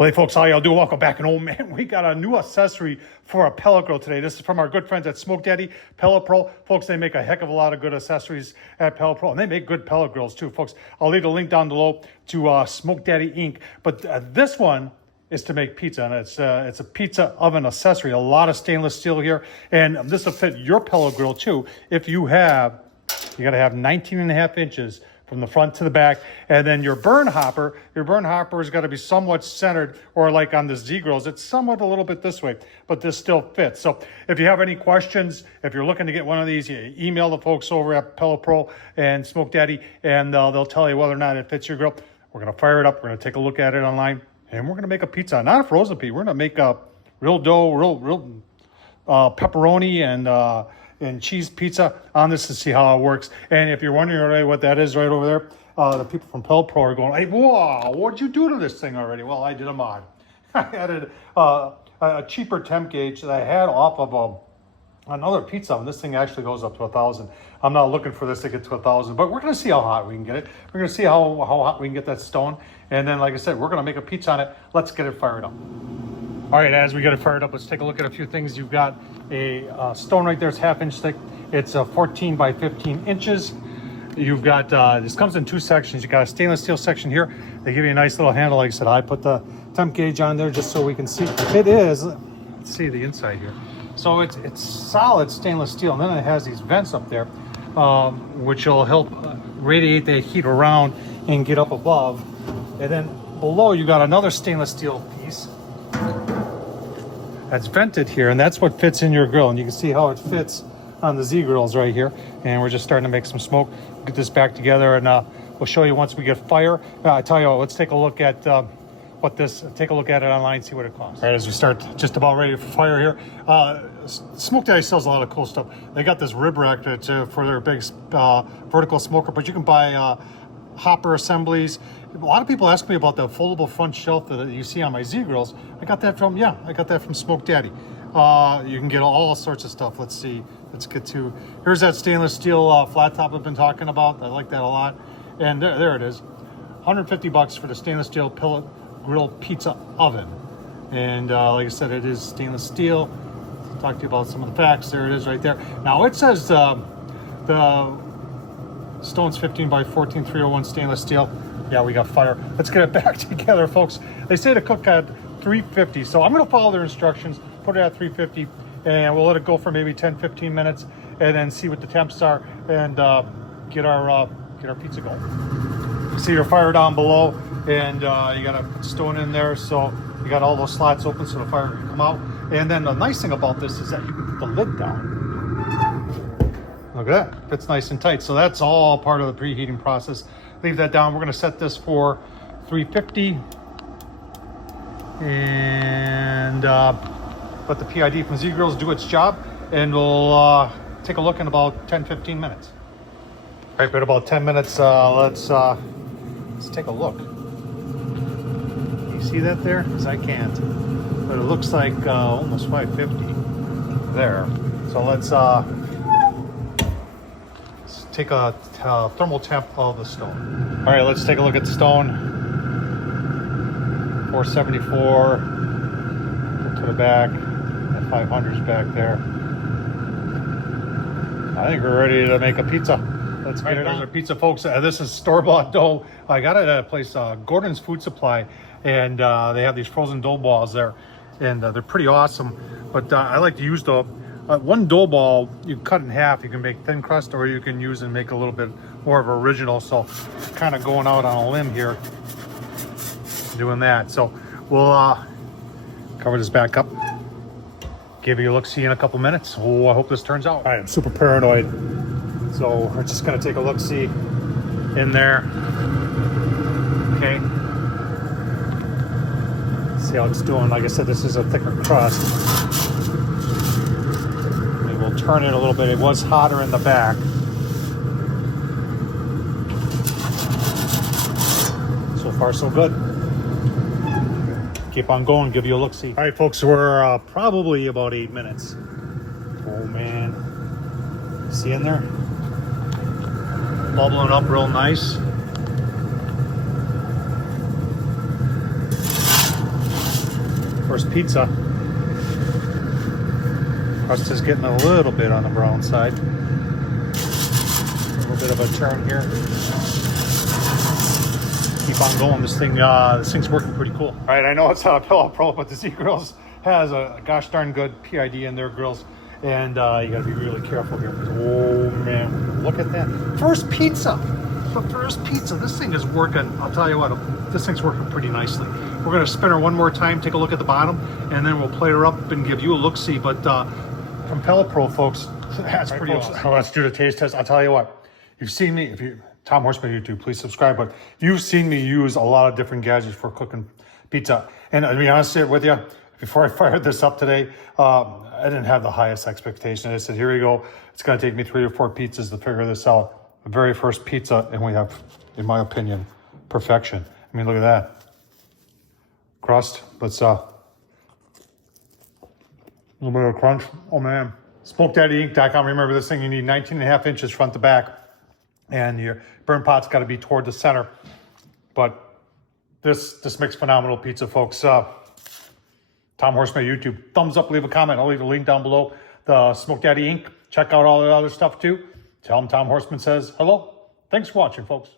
Well, hey folks, how y'all do? Welcome back. And oh man, we got a new accessory for a pellet grill today. This is from our good friends at Smoke Daddy, Pellet Pro. Folks, they make a heck of a lot of good accessories at Pellet Pro, and they make good pellet grills too, folks. I'll leave a link down below to Smoke Daddy Inc. But this one is to make pizza, and it's a pizza oven accessory. A lot of stainless steel here, and this will fit your pellet grill too. If you got to have 19.5 inches from the front to the back, and then your burn hopper has got to be somewhat centered, or like on the Z grills, it's somewhat a little bit this way, but this still fits. So if you have any questions, if you're looking to get one of these, you email the folks over at Pellet Pro and Smoke Daddy, and they'll tell you whether or not it fits your grill. We're gonna fire it up, we're gonna take a look at it online, and we're gonna make a pizza, not a frozen pizza. We're gonna make a real dough, real pepperoni and cheese pizza on this to see how it works. And if you're wondering already what that is right over there, the people from Pellet Pro are going, hey, whoa, what'd you do to this thing already? Well, I did a mod. I added a cheaper temp gauge that I had off of another pizza oven. This thing actually goes up to 1,000. I'm not looking for this to get to 1,000, but we're gonna see how hot we can get it. We're gonna see how hot we can get that stone. And then, like I said, we're gonna make a pizza on it. Let's get it fired up. All right, as we get it fired up, let's take a look at a few things. You've got a stone right there. It's 1/2 inch thick. It's 14 by 15 inches. You've got, this comes in 2 sections. You've got a stainless steel section here. They give you a nice little handle. Like I said, I put the temp gauge on there just so we can see. It is, let's see the inside here. So it's solid stainless steel. And then it has these vents up there, which will help radiate the heat around and get up above. And then below, you got another stainless steel piece that's vented here, and that's what fits in your grill. And you can see how it fits on the Z grills right here. And we're just starting to make some smoke. Get this back together, and we'll show you once we get fire. I tell you what, let's take a look at take a look at it online, see what it costs. All right, as we start just about ready for fire here, Smoke Daddy sells a lot of cool stuff. They got this rib rack for their big vertical smoker, but you can buy hopper assemblies. A lot of people ask me about the foldable front shelf that you see on my Z grills. I got that from Smoke Daddy. You can get all sorts of stuff. Let's see. Let's get to, here's that stainless steel flat top I've been talking about. I like that a lot. And there it is. 150 bucks for the stainless steel pellet grill pizza oven. And like I said, it is stainless steel. I'll talk to you about some of the facts. There it is right there. Now it says the stone's 15 by 14 301 stainless steel. Yeah, we got fire. Let's get it back together, folks. They say to cook at 350, so I'm gonna follow their instructions, put it at 350, and we'll let it go for maybe 10-15 minutes, and then see what the temps are, and get our pizza going. See your fire down below, and you got a stone in there, so you got all those slots open so the fire can come out. And then the nice thing about this is that you can put the lid down. Look at that, fits nice and tight. So that's all part of the preheating process. Leave that down. We're gonna set this for 350 and let the PID from Z Grills do its job, and we'll take a look in about 10-15 minutes. All right, but about 10 minutes, let's take a look. You see that there? Because I can't, but it looks like almost 550 there. So let's take a thermal temp of the stone. All right, let's take a look at the stone. 474 to the back, and 500's back there. I think we're ready to make a pizza. Let's get it on. Our pizza, folks. This is store-bought dough. I got it at a place, Gordon's Food Supply, and they have these frozen dough balls there, and they're pretty awesome. But I like to use the one dough ball, you cut in half. You can make thin crust, or you can use and make a little bit more of original. So kind of going out on a limb here doing that. So we'll cover this back up, give you a look, see in a couple minutes. Oh, I hope this turns out. I am super paranoid, so we're just gonna take a look, see in there. Okay, see how it's doing. Like I said, this is a thicker crust. We'll turn it a little bit. It was hotter in the back. So far, so good. Keep on going, give you a look-see. All right, folks, we're probably about 8 minutes. Oh, man. See in there? Bubbling up real nice. First pizza. Crust is getting a little bit on the brown side. A little bit of a turn here. Keep on going. This thing's working pretty cool. All right, I know it's not a Pellet Pro, but the Z Grills has a gosh darn good PID in their grills, and you got to be really careful here. Oh man, look at that first pizza! The first pizza. This thing is working. I'll tell you what, this thing's working pretty nicely. We're gonna spin her one more time, take a look at the bottom, and then we'll plate her up and give you a look-see. But from Pellet Pro, folks, that's pretty awesome. Let's do the taste test. I'll tell you what, you've seen me, if you Tom Horsman YouTube, please subscribe. But you've seen me use a lot of different gadgets for cooking pizza. And to be honest with you, before I fired this up today, I didn't have the highest expectation. I said, here we go. It's going to take me 3 or 4 pizzas to figure this out. The very first pizza, and we have, in my opinion, perfection. I mean, look at that. Crust. Let's, a little bit of crunch. Oh, man. SmokeDaddyInc.com. Remember this thing, you need 19.5 inches front to back. And your burn pot's got to be toward the center. But this makes phenomenal pizza, folks. Tom Horsman YouTube. Thumbs up, leave a comment. I'll leave a link down below. The Smoke Daddy Inc. Check out all the other stuff too. Tell them Tom Horsman says hello. Thanks for watching, folks.